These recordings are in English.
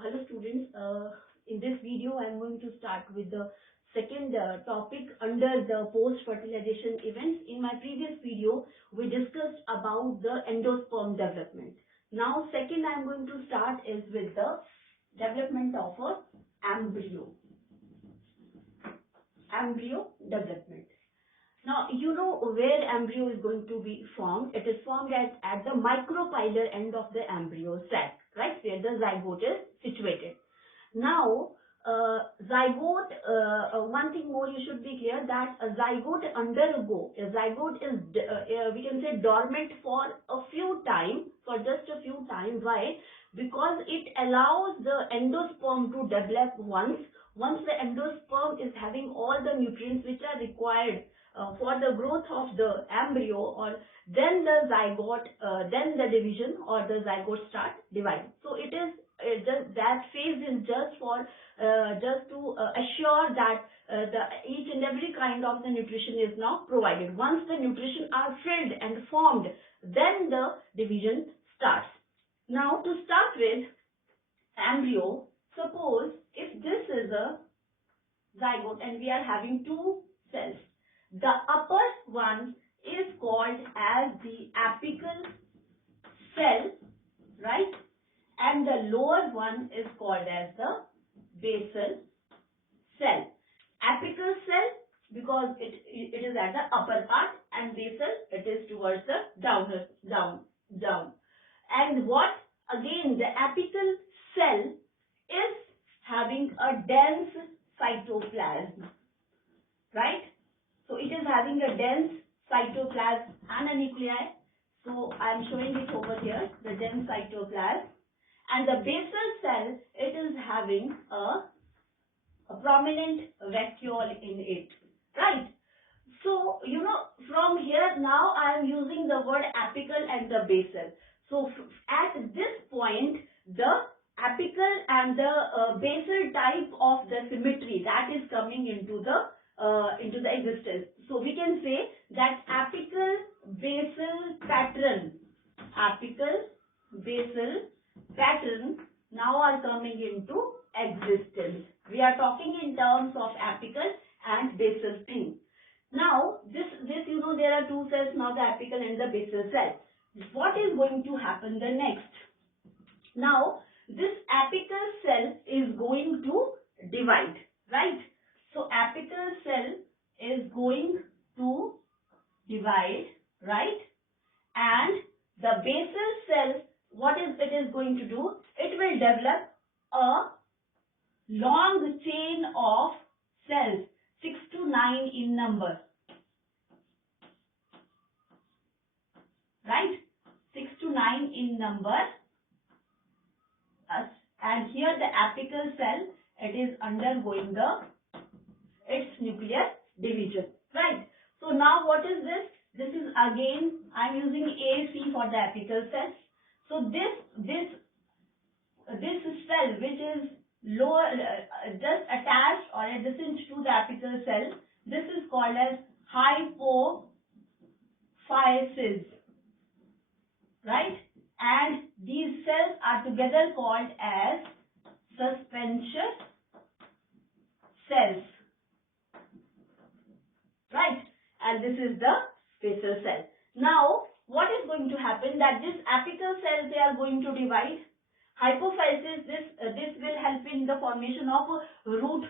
Hello students, in this video I am going to start with the second topic under the post-fertilization events. In my previous video we discussed about the endosperm development. Now second I am going to start is with the development of a embryo development. Now, you know where embryo is going to be formed. It is formed at the micropylar end of the embryo sac, right, where the zygote is situated. Now, zygote, one thing more you should be clear that a zygote is, we can say, dormant for a few time, for just a few time. Why? Because it allows the endosperm to develop once the endosperm is having all the nutrients which are required for the growth of the embryo, or then the zygote, then the division or the zygote start dividing. So it is just that phase is just for just to assure that each and every kind of the nutrition is now provided. Once the nutrition are filled and formed, then the division starts. Now to start with embryo, suppose if this is a zygote and we are having two cells. The upper one is called as the apical cell, right? And the lower one is called as the basal cell. Apical cell because it is at the upper part, and basal it is towards the down. And what? Again, the apical cell is having a dense cytoplasm, right? So it is having a dense cytoplasm and a nuclei. So I am showing it over here, the dense cytoplasm. And the basal cell, it is having a prominent vacuole in it, right? So, you know, from here now I am using the word apical and the basal. So at this point, the apical and the basal type of the symmetry that is coming into the existence. So we can say that apical basal pattern now are coming into existence. We are talking in terms of apical and basal thing. Now this you know, there are two cells now, the apical and the basal cell. What is going to happen the next? Now this apical cell is going to divide, right? So apical cell is going to divide, right? And the basal cell, what is it is going to do? It will develop a long chain of cells, 6 to 9 in number, right? 6 to 9 in number. And here the apical cell, it is undergoing its nuclear division, right? So now what is this? This is again, I am using AC for the apical cell. So this cell which is lower, just attached or adjacent to the apical cell, this is called as hypophysis, right? And these cells are together called as suspension cells, right? And this is the basal cell. Now what is going to happen? That this apical cells, they are going to divide. Hypophysis, this will help in the formation of root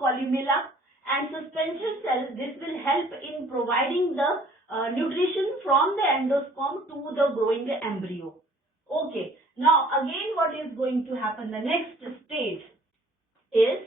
columella, and suspension cells, this will help in providing the nutrition from the endosperm to the growing embryo. Okay. Now again, what is going to happen? The next stage is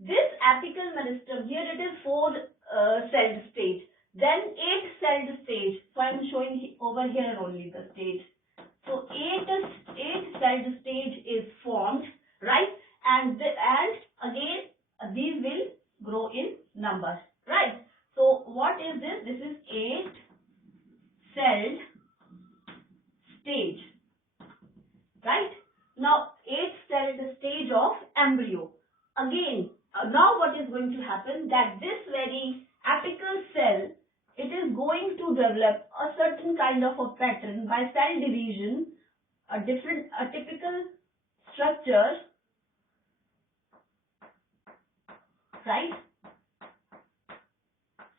this apical meristem. Here it is 4-celled stage, then 8-celled stage. So I am showing over here only the stage. So 8-celled stage is formed, right? And again these will grow in number, right? So what is this? This is 8-celled stage, right? Now 8-celled stage of embryo. Again, now what is going to happen? That this very apical cell, it is going to develop a certain kind of a pattern by cell division, a typical structure, right?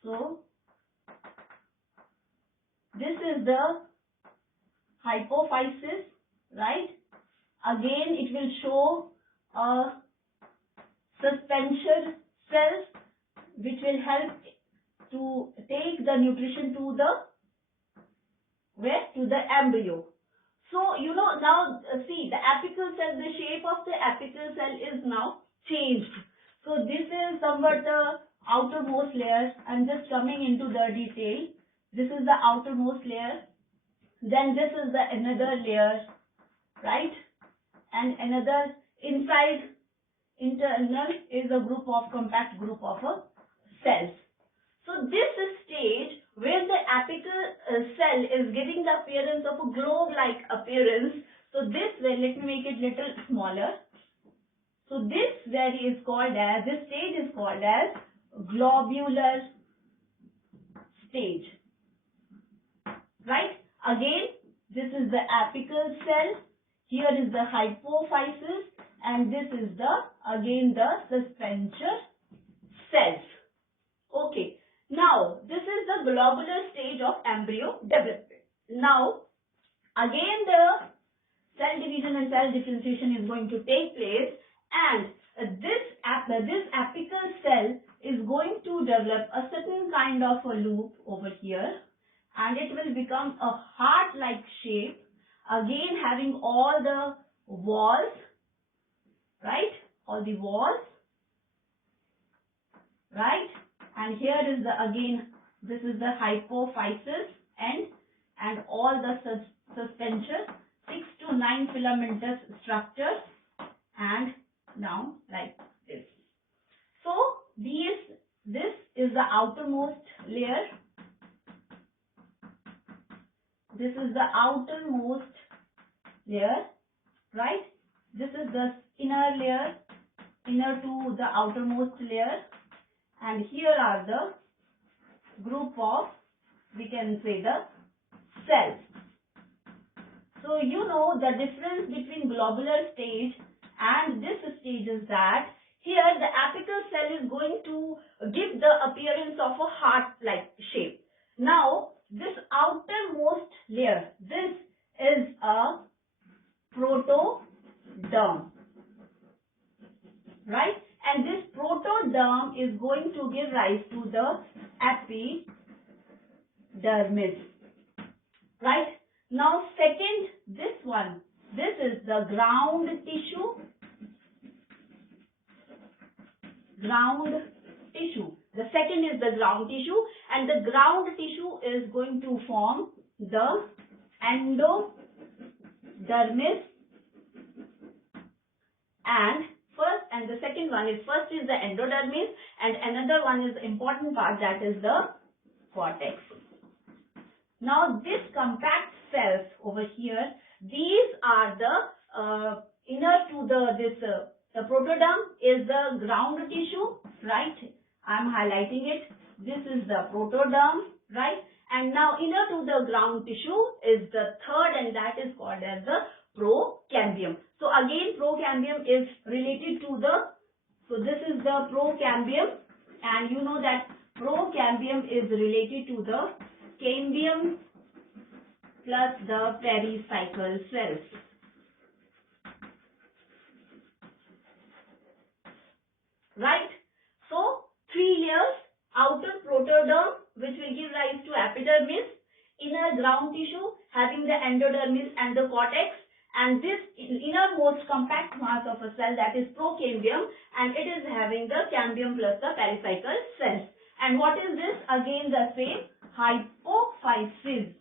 So this is the hypophysis, right? Again, it will show a suspension cells which will help to take the nutrition to the where? To the embryo. So, now see the apical cell, the shape of the apical cell is now changed. So, this is somewhat the outermost layer. I'm just coming into the detail. This is the outermost layer. Then this is the another layer, right? And another inside internal is a compact group of cells. So this stage where the apical cell is giving the appearance of a globe-like appearance. So this way, let me make it little smaller. So this stage is called as globular stage. Right? Again, this is the apical cell. Here is the hypophysis, and this is again the suspension cells. Okay. Now, this is the globular stage of embryo development. Now, again the cell division and cell differentiation is going to take place, and this apical cell is going to develop a certain kind of a loop over here, and it will become a heart-like shape, again having all the walls, right? All the walls, right? And here is this is the hypophysis and all the suspension, 6 to 9 filamentous structures, and now like this. So this is the outermost layer. This is the outermost layer, right? This is the inner layer, inner to the outermost layer, and here are the group of, we can say, the cells. So you know the difference between globular stage and this stage is that here the apical cell is going to give the appearance of a heart-like shape. Now this outermost layer, this is a protoderm, right? And this protoderm is going to give rise to the epidermis, right? Now second, this is the ground tissue. The second is the ground tissue, and the ground tissue is going to form the endodermis, and the second one is, first is the endodermis, and another one is the important part, that is the cortex. Now this compact cells over here, these are the inner to the protoderm is the ground tissue, right? I'm highlighting it. This is the protoderm, right? And now inner to the ground tissue is the third, and that is called as the procambium. So again, procambium is related to so this is the procambium, and you know that procambium is related to the cambium plus the pericycle cells. Right? So, 3 layers: outer protoderm, which will give rise to epidermis, inner ground tissue having the endodermis and the cortex, and this innermost compact mass of a cell, that is procambium, and it is having the cambium plus the pericycle cells. And what is this? Again the same, hypophysis,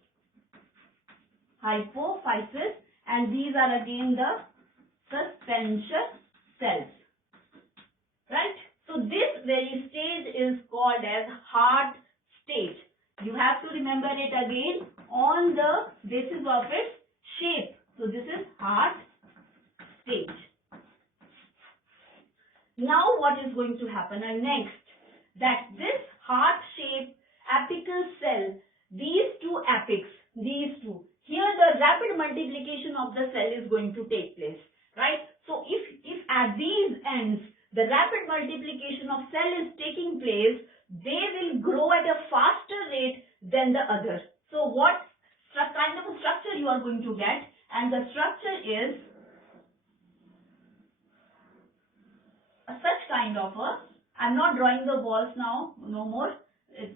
and these are again the suspension cells, right? So this very stage is called as heart stage. You have to remember it again on the basis of its shape. So this is heart stage. Now what is going to happen next? That this heart-shaped apical cell, these two apex, here the rapid multiplication of the cell is going to take place, right? So So if at these ends the rapid multiplication of cell is taking place, they will grow at a faster rate than the other. So what kind of a structure you are going to get? And the structure is such kind of a, I'm not drawing the walls now, no more.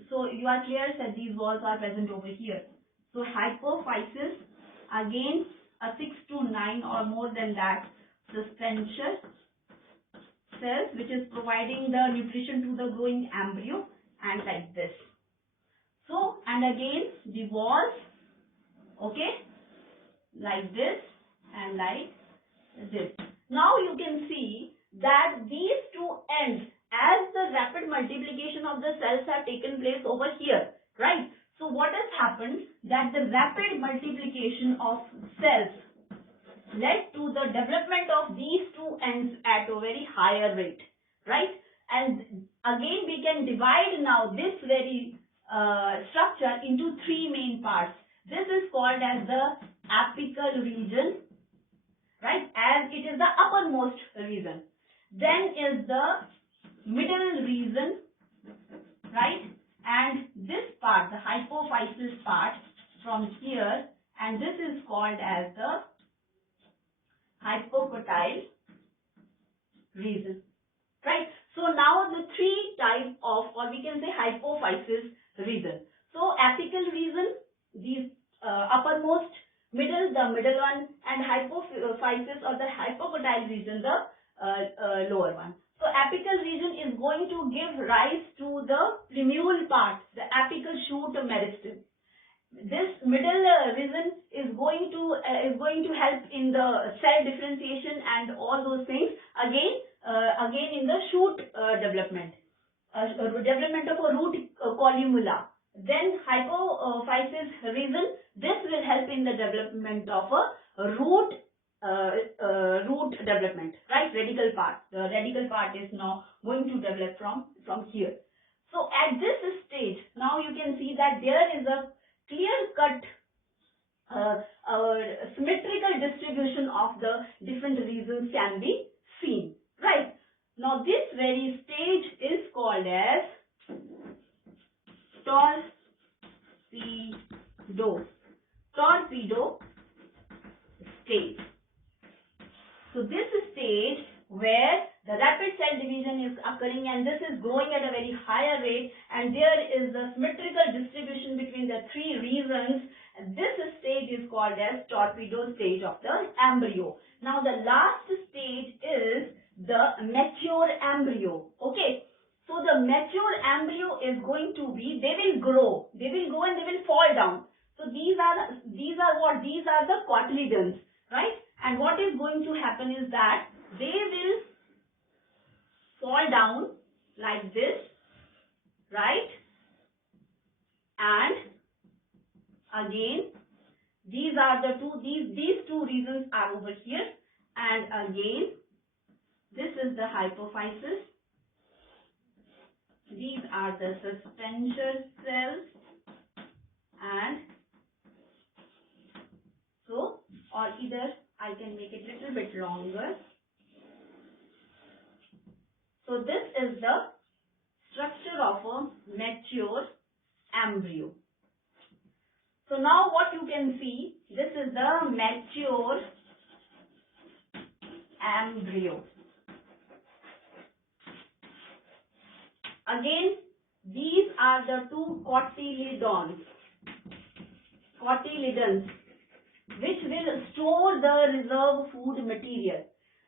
So you are clear that these walls are present over here. So hypophysis, again a 6 to 9 or more than that suspension cells which is providing the nutrition to the growing embryo, and like this. So, and again the walls, okay, like this and like this. Now you can see that these two ends, as the rapid multiplication of the cells have taken place over here, right? So what has happened, that the rapid multiplication of cells led to the development of these two ends at a very higher rate, right? And again we can divide now this very structure into three main parts. This is called as the apical region, right, as it is the uppermost region. Then is the middle region, right, and this part, the hypophysis part from here, and this is called as the hypocotyle region, right? So now the three type of, or we can say hypophysis region. So apical region, these uppermost, middle, the middle one, and hypophysis or the hypocotyle region, the lower one. So apical region is going to give rise to the plumule part, the apical shoot meristem. This middle region is going to help in the cell differentiation and all those things. Again in the shoot development of a root columella. Then hypophysis region, this will help in the development of a root development, right? Radical part. The radical part is now going to develop from here. So at this stage, now you can see that there is a clear-cut symmetrical distribution of the different regions can be seen, right? Now this very stage is called as torpedo stage. So this stage where the rapid cell division is occurring and this is growing at a very higher rate, and there is a symmetrical distribution between the three regions. This stage is called as torpedo stage of the embryo. Now the last stage is the mature embryo. Okay. So the mature embryo is going to be, they will grow and they will fall down. So these are what? These are the cotyledons, right? And what is going to happen is that they will fall down like this, right? And again, these are the these two regions are over here, and again, this is the hypophysis. These are the suspensor cells, and so, or either I can make it little bit longer. So this is the structure of a mature embryo. So now what you can see, this is the mature embryo. Again, these are the two cotyledons, which will store the reserve food material.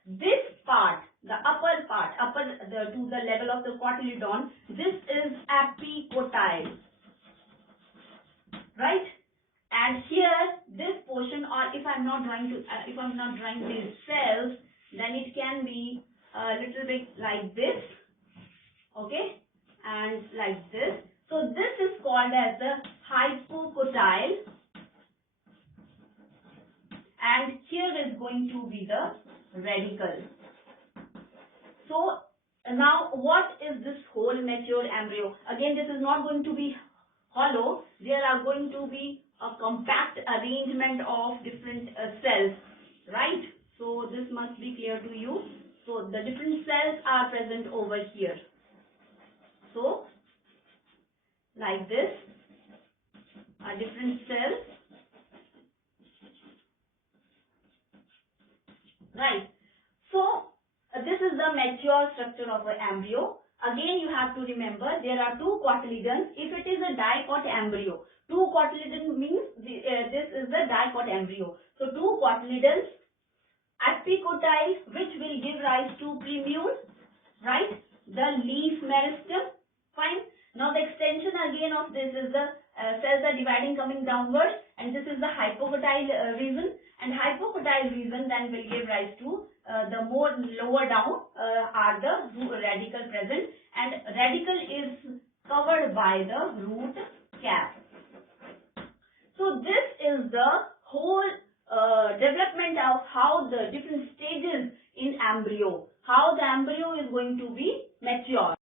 This part, the upper part, to the level of the cotyledon, this is apicotyle, right? And here, this portion, or if I'm not drawing these cells, then it can be a little bit like this, okay, and like this. So this is called as the hypocotyle, and here is going to be the radical. So now what is this whole mature embryo? Again, this is not going to be hollow. There are going to be a compact arrangement of different cells, right? So this must be clear to you. So the different cells are present over here. So like this are different cells, right? So this is the mature structure of an embryo. Again, you have to remember there are two cotyledons. If it is a dicot embryo, two cotyledons means this is the dicot embryo. So two cotyledons, epicotyle, which will give rise to plumule, right? The leaf meristem, fine. Now the extension again of this is the cells are dividing coming downwards, and this is the hypocotyle region, and hypocotyle region then will give rise to the more lower down are the radicle present, and radicle is covered by the root cap. So this is the whole development of how the different stages in embryo, how the embryo is going to be mature.